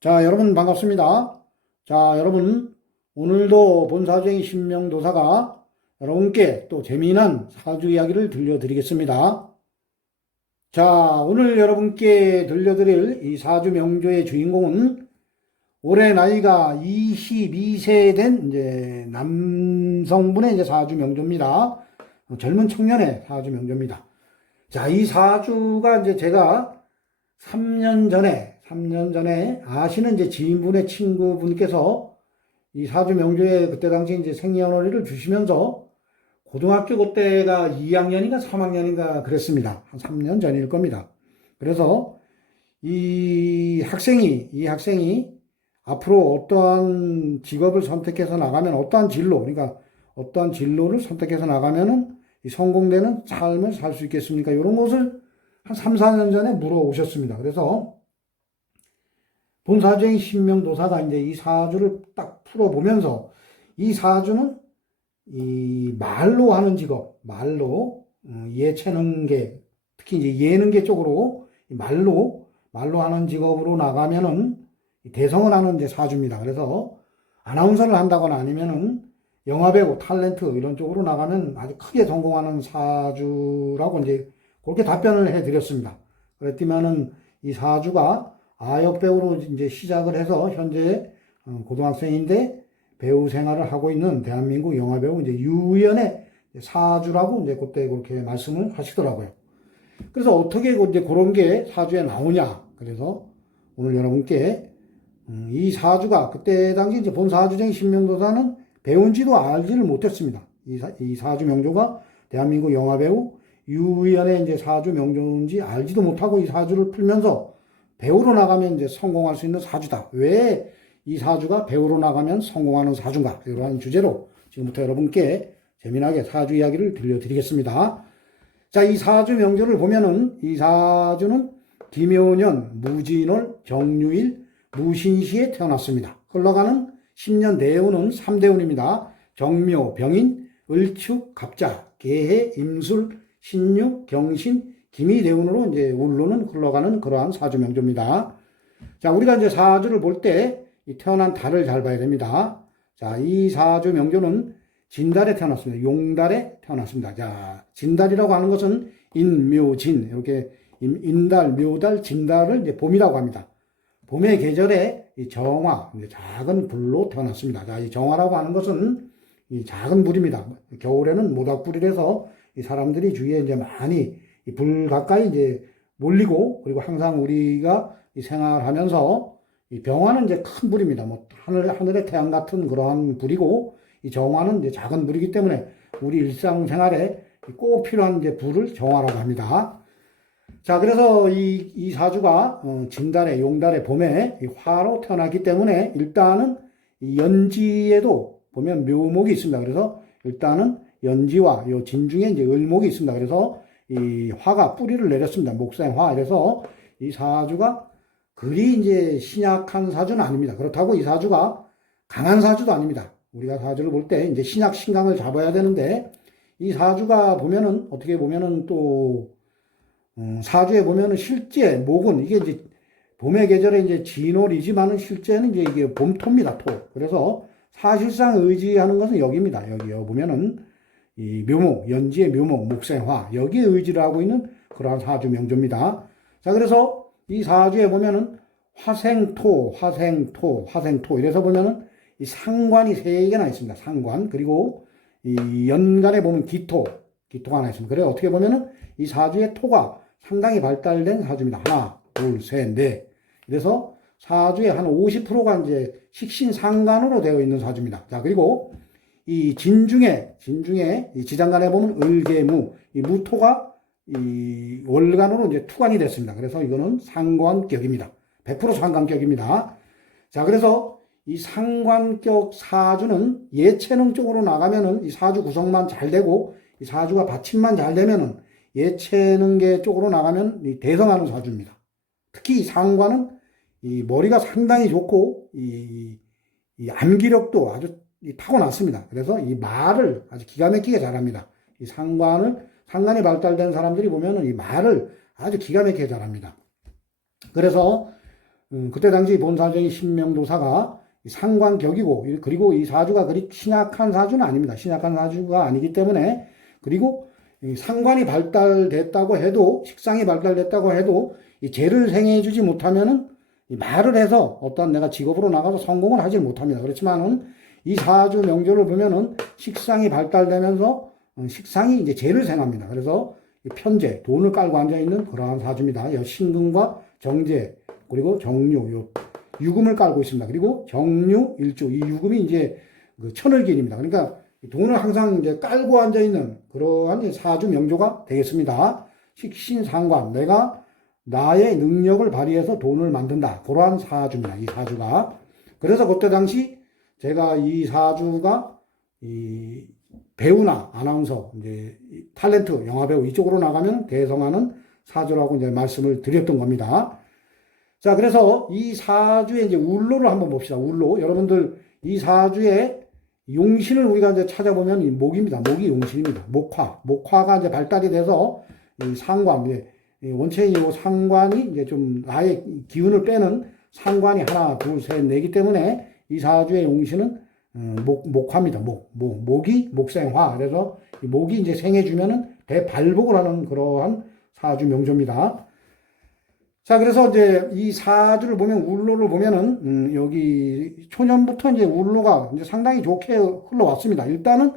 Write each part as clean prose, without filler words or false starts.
자, 여러분 반갑습니다. 자, 여러분 오늘도 본사주의 신명도사가 여러분께 또 재미난 사주 이야기를 들려드리겠습니다. 자, 오늘 여러분께 들려드릴 이 사주 명조의 주인공은 올해 나이가 22세 된 이제 남성분의 이제 사주 명조입니다. 젊은 청년의 사주 명조입니다. 자, 이 사주가 이제 제가 3년 전에 아시는 이제 지인분의 친구분께서 이 사주 명조에 그때 당시 이제 생년월일을 주시면서 고등학교 그때가 2학년인가 3학년인가 그랬습니다. 한 3년 전일 겁니다. 그래서 이 학생이 앞으로 어떠한 직업을 선택해서 나가면 어떠한 진로, 그러니까 어떠한 진로를 선택해서 나가면은 성공되는 삶을 살 수 있겠습니까? 이런 것을 한 3, 4년 전에 물어오셨습니다. 그래서 본사주의 신명도사가 이제 이 사주를 딱 풀어보면서 이 사주는 이 말로 하는 직업, 예체능계, 특히 이제 예능계 쪽으로 말로 하는 직업으로 나가면은 대성을 하는 이제 사주입니다. 그래서 아나운서를 한다거나 아니면은 영화배우, 탤런트 이런 쪽으로 나가면 아주 크게 성공하는 사주라고 이제 그렇게 답변을 해드렸습니다. 그랬더니만은 이 사주가 아역배우로 이제 시작을 해서 현재 고등학생인데 배우 생활을 하고 있는 대한민국 영화배우 이제 유연의 사주라고 이제 그때 그렇게 말씀을 하시더라고요. 그래서 어떻게 이제 그런 게 사주에 나오냐. 그래서 오늘 여러분께 이 사주가 그때 당시 이제 본 사주쟁이 신명도사는 배운지도 알지를 못했습니다. 이 사주 명조가 대한민국 영화배우 유연의 이제 사주 명조인지 알지도 못하고 이 사주를 풀면서 배우로 나가면 이제 성공할 수 있는 사주다. 왜 이 사주가 배우로 나가면 성공하는 사주인가? 이러한 주제로 지금부터 여러분께 재미나게 사주 이야기를 들려드리겠습니다. 자, 이 사주 명조를 보면은 이 사주는 김효년, 무진월, 정유일, 무신시에 태어났습니다. 흘러가는 10년 대운은 3대운입니다. 정묘, 병인, 을축, 갑자, 계해, 임술, 신유, 경신, 기미 대운으로 이제 울로는 흘러가는 그러한 사주 명조입니다. 자, 우리가 이제 사주를 볼 때 이 태어난 달을 잘 봐야 됩니다. 자, 이 사주 명조는 진달에 태어났습니다. 용달에 태어났습니다. 자, 진달이라고 하는 것은 인묘진, 이렇게 인달, 묘달, 진달을 이제 봄이라고 합니다. 봄의 계절에 이 정화, 작은 불로 태어났습니다. 자, 이 정화라고 하는 것은 이 작은 불입니다. 겨울에는 모닥불이라서 이 사람들이 주위에 이제 많이 이 불 가까이 이제 몰리고, 그리고 항상 우리가 이 생활하면서 이 병화는 이제 큰 불입니다. 뭐 하늘의 태양 같은 그러한 불이고, 이 정화는 이제 작은 불이기 때문에 우리 일상생활에 꼭 필요한 이제 불을 정화라고 합니다. 자, 그래서 이 사주가 진달에, 용달에, 봄에 이 화로 태어났기 때문에 일단은 이 연지에도 보면 묘목이 있습니다. 그래서 일단은 연지와 요 진중에 이제 을목이 있습니다. 그래서 이 화가 뿌리를 내렸습니다. 목생화. 그래서 이 사주가 그리 이제 신약한 사주는 아닙니다. 그렇다고 이 사주가 강한 사주도 아닙니다. 우리가 사주를 볼 때 이제 신약 신강을 잡아야 되는데 이 사주가 보면은 어떻게 보면은 또 사주에 보면은 실제 목은 이게 이제 봄의 계절에 이제 진월이지만은 실제는 이제 이게 봄토입니다. 토. 그래서 사실상 의지하는 것은 여기입니다. 여기요 보면은 이 묘목, 연지의 묘목, 목생화 여기에 의지를 하고 있는 그러한 사주 명조입니다. 자, 그래서 이 사주에 보면은 화생토 이래서 보면은 이 상관이 3개나 있습니다. 상관. 그리고 이 연간에 보면 기토가 하나 있습니다. 그래 어떻게 보면은 이 사주의 토가 상당히 발달된 사주입니다. 하나, 둘, 셋, 넷. 그래서 사주의 한 50%가 이제 식신상관으로 되어 있는 사주입니다. 자, 그리고 이 진중에 이 지장간에 보면 을계무, 이 무토가 이 월간으로 이제 투간이 됐습니다. 그래서 이거는 상관격입니다. 100% 상관격입니다. 자, 그래서 이 상관격 사주는 예체능 쪽으로 나가면은 이 사주 구성만 잘 되고 이 사주가 받침만 잘 되면은 예체능계 쪽으로 나가면 이 대성하는 사주입니다. 특히 이 상관은 이 머리가 상당히 좋고 이 암기력도 아주 타고났습니다. 그래서 이 말을 아주 기가 막히게 잘합니다. 이 상관이 발달된 사람들이 보면은 이 말을 아주 기가 막히게 잘합니다. 그래서 그때 당시 본사주의 신명도사가 상관격이고, 그리고 이 사주가 그리 신약한 사주는 아닙니다. 신약한 사주가 아니기 때문에, 그리고 상관이 발달됐다고 해도, 식상이 발달됐다고 해도, 이 재를 생해주지 못하면은, 말을 해서 어떤 내가 직업으로 나가서 성공을 하지 못합니다. 그렇지만은, 이 사주 명조를 보면은, 식상이 발달되면서, 식상이 이제 재를 생합니다. 그래서, 편재, 돈을 깔고 앉아있는 그러한 사주입니다. 신금과 정재, 그리고 정유, 유금을 깔고 있습니다. 그리고 정유, 일주, 이 유금이 이제 그 천을기입니다. 그러니까 돈을 항상 이제 깔고 앉아있는 그러한 사주 명조가 되겠습니다. 식신상관, 내가 나의 능력을 발휘해서 돈을 만든다. 그러한 사주입니다. 이 사주가. 그래서 그때 당시 제가 이 사주가 이 배우나 아나운서, 이제 탤런트, 영화배우 이쪽으로 나가면 대성하는 사주라고 이제 말씀을 드렸던 겁니다. 자, 그래서 이 사주의 이제 울로를 한번 봅시다. 울로. 여러분들 이 사주의 용신을 우리가 이제 찾아보면 이 목입니다. 목이 용신입니다. 목화. 목화가 이제 발달이 돼서 이 상관, 원체 이 상관이 이제 좀 나의 기운을 빼는 상관이 하나, 둘, 셋, 네기 때문에 이 사주의 용신은 목화입니다. 목이 목생화. 그래서 이 목이 이제 생해주면은 대발복을 하는 그러한 사주 명조입니다. 자, 그래서 이제 이 사주를 보면, 울로를 보면은, 여기 초년부터 이제 울로가 이제 상당히 좋게 흘러왔습니다. 일단은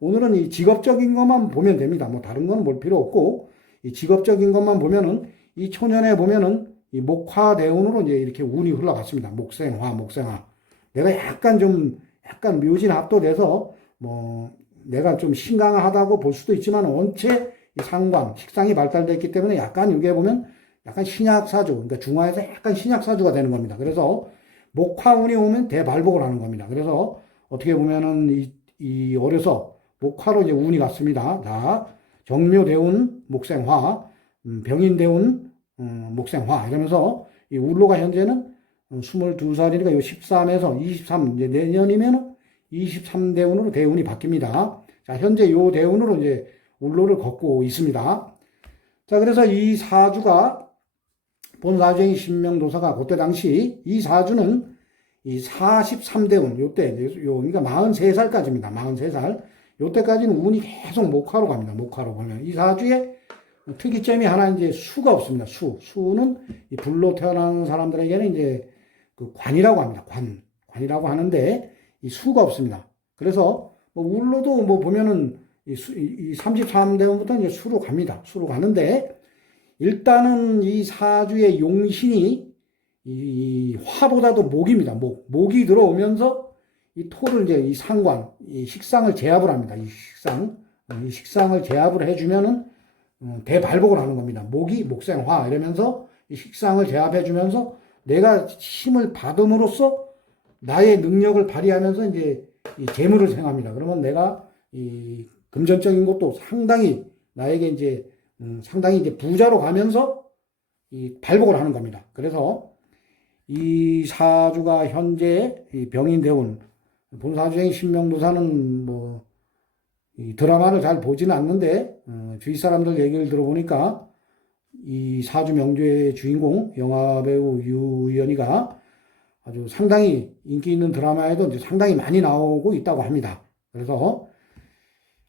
오늘은 이 직업적인 것만 보면 됩니다. 뭐 다른 건 볼 필요 없고, 이 직업적인 것만 보면은, 이 초년에 보면은 이 목화대운으로 이제 이렇게 운이 흘러갔습니다. 목생화. 내가 약간 묘진 합도돼서 뭐 내가 좀 신강하다고 볼 수도 있지만 원체 이 상관, 식상이 발달됐기 때문에 약간 이게 보면 약간 신약사주, 그러니까 중화에서 약간 신약사주가 되는 겁니다. 그래서 목화운이 오면 대발복을 하는 겁니다. 그래서 어떻게 보면은 이 어려서 목화로 이제 운이 갔습니다. 자, 정묘대운 목생화, 병인대운 목생화 이러면서 이 울로가 현재는 22살이니까 요 13에서 23, 이제 내년이면은 23대운으로 대운이 바뀝니다. 자, 현재 요 대운으로 이제 울로를 걷고 있습니다. 자, 그래서 이 사주가 본사주의 신명도사가 그때 당시 이 사주는 이 43대운, 요때, 그러니까 43살까지입니다. 43살. 요때까지는 운이 계속 목화로 갑니다. 목화로 보면. 이 사주의 특이점이 하나 이제 수가 없습니다. 수는 이 불로 태어난 사람들에게는 이제 그 관이라고 합니다. 관이라고 하는데 이 수가 없습니다. 그래서 뭐 울로도 뭐 보면은 이 33대운부터 이제 수로 갑니다. 수로 가는데 일단은 이 사주의 용신이 이 화보다도 목입니다. 목이 들어오면서 이 토를 이제 이 상관, 이 식상을 제압을 합니다. 이 식상을 제압을 해주면은 대발복을 하는 겁니다. 목이 목생화 이러면서 이 식상을 제압해주면서 내가 힘을 받음으로써 나의 능력을 발휘하면서 이제 이 재물을 생합니다. 그러면 내가 이 금전적인 것도 상당히 나에게 이제 상당히 이제 부자로 가면서 이 발복을 하는 겁니다. 그래서 이 사주가 현재 이 병인대운 본사주의 신명도사는 뭐 이 드라마를 잘 보지는 않는데 주위 사람들 얘기를 들어보니까 이 사주 명조의 주인공 영화배우 유연이가 아주 상당히 인기 있는 드라마에도 이제 상당히 많이 나오고 있다고 합니다. 그래서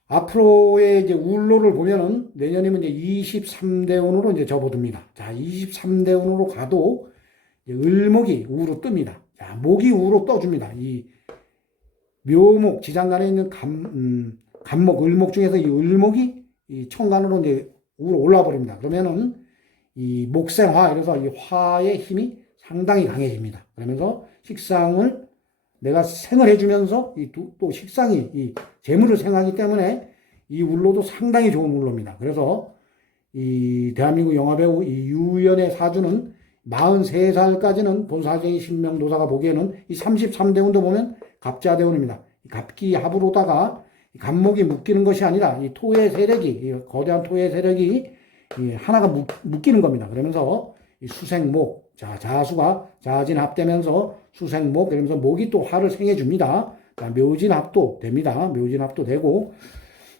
앞으로의 이제 울로를 보면은 내년이면 이제 23대운으로 이제 접어듭니다. 자, 23대운으로 가도 을목이 우로 뜹니다. 자, 목이 우로 떠줍니다. 이 묘목, 지장간에 있는 간목, 을목 중에서 이 을목이 이 천간으로 이제 우로 올라 버립니다. 그러면은 이 목생화, 그래서 이 화의 힘이 상당히 강해집니다. 그러면서 식상을 내가 생을 해주면서 또 식상이 이 재물을 생하기 때문에 이 울로도 상당히 좋은 울로입니다. 그래서 이 대한민국 영화배우 이 유연의 사주는 43살까지는 본사주의 신명도사가 보기에는 이 33대운도 보면 갑자대운입니다. 갑기합으로다가 간목이 묶이는 것이 아니라 이 토의 세력이, 거대한 토의 세력이 하나가 묶이는 겁니다. 그러면서 이 수생목, 자, 자수가 자진합되면서 수생목, 그러면서 목이 또 화를 생해줍니다. 자, 묘진합도 됩니다. 묘진합도 되고,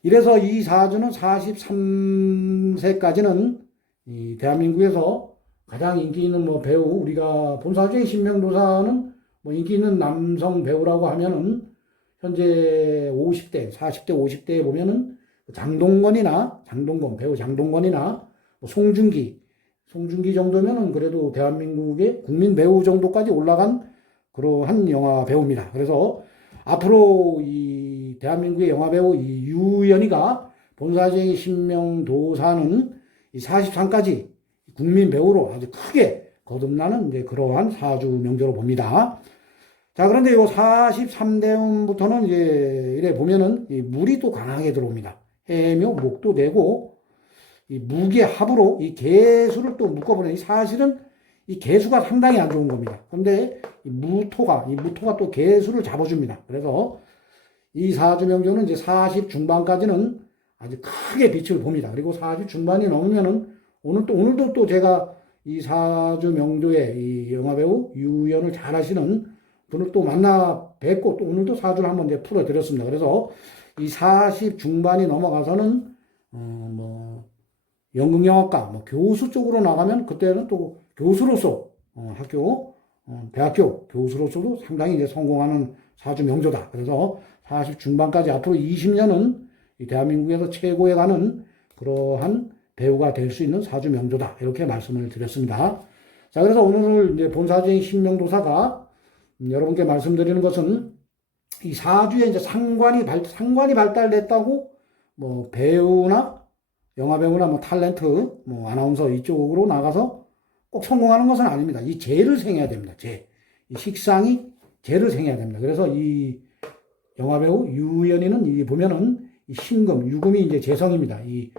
이래서 이 사주는 43세까지는 이 대한민국에서 가장 인기 있는 뭐 배우, 우리가 본사적인 신명도사는 뭐 인기 있는 남성 배우라고 하면은 현재 50대, 40대, 50대에 보면은 장동건, 배우 장동건이나 뭐 송중기 정도면은 그래도 대한민국의 국민 배우 정도까지 올라간 그러한 영화 배우입니다. 그래서 앞으로 이 대한민국의 영화 배우 이 유연이가 본사적인 신명도사는 이 43까지 국민 배우로 아주 크게 거듭나는 이제 그러한 사주 명조로 봅니다. 자, 그런데 요 43대운부터는 이제 이래 보면은 이 물이 또 강하게 들어옵니다. 해묘, 목도 되고 이 무게 합으로 이 개수를 또 묶어보는 사실은 이 개수가 상당히 안 좋은 겁니다. 근데 이 무토가 또 개수를 잡아줍니다. 그래서 이 사주 명조는 이제 40 중반까지는 아주 크게 빛을 봅니다. 그리고 40 중반이 넘으면은 오늘도 또 제가 이 사주 명조의 이 영화배우 유연을 잘 하시는 분을 또 만나 뵙고 또 오늘도 사주를 한번 이제 풀어드렸습니다. 그래서 이 40 중반이 넘어가서는 뭐 연극영화과 뭐 교수 쪽으로 나가면 그때는 또 교수로서 대학교 교수로서도 상당히 이제 성공하는 사주 명조다. 그래서 40 중반까지 앞으로 20년은 이 대한민국에서 최고에 가는 그러한 배우가 될 수 있는 사주 명조다. 이렇게 말씀을 드렸습니다. 자, 그래서 오늘 이제 본사주의 신명도사가 여러분께 말씀드리는 것은 이 사주에 이제 상관이 발달됐다고 뭐 배우나 영화배우나 뭐 탤런트, 뭐 아나운서 이쪽으로 나가서 꼭 성공하는 것은 아닙니다. 이 재를 생해야 됩니다. 이 식상이 재를 생해야 됩니다. 그래서 이 영화배우 유연이는 이 보면은 이 신금, 유금이 이제 재성입니다. 이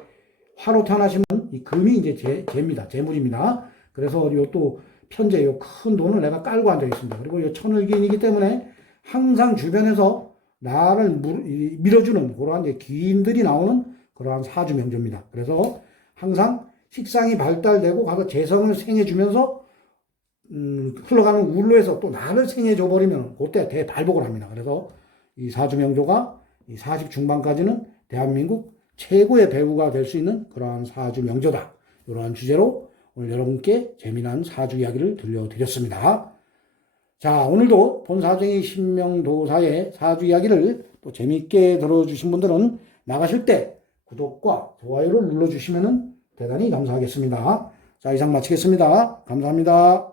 화로 탄하시면 이 금이 이제 재입니다. 재물입니다. 그래서 요 또 편재 요 큰 돈을 내가 깔고 앉아 있습니다. 그리고 요 천을기인이기 때문에 항상 주변에서 나를 밀어주는 그러한 이제 귀인들이 나오는 그러한 사주 명조입니다. 그래서 항상 식상이 발달되고 가서 재성을 생해주면서 흘러가는 울로에서 또 나를 생해줘 버리면 그때 대발복을 합니다. 그래서 이 사주 명조가 이 40 중반까지는 대한민국 최고의 배우가 될 수 있는 그러한 사주 명조다. 이러한 주제로 오늘 여러분께 재미난 사주 이야기를 들려드렸습니다. 자, 오늘도 본사정의 신명도사의 사주 이야기를 또 재미있게 들어주신 분들은 나가실 때 구독과 좋아요를 눌러주시면 대단히 감사하겠습니다. 자, 이상 마치겠습니다. 감사합니다.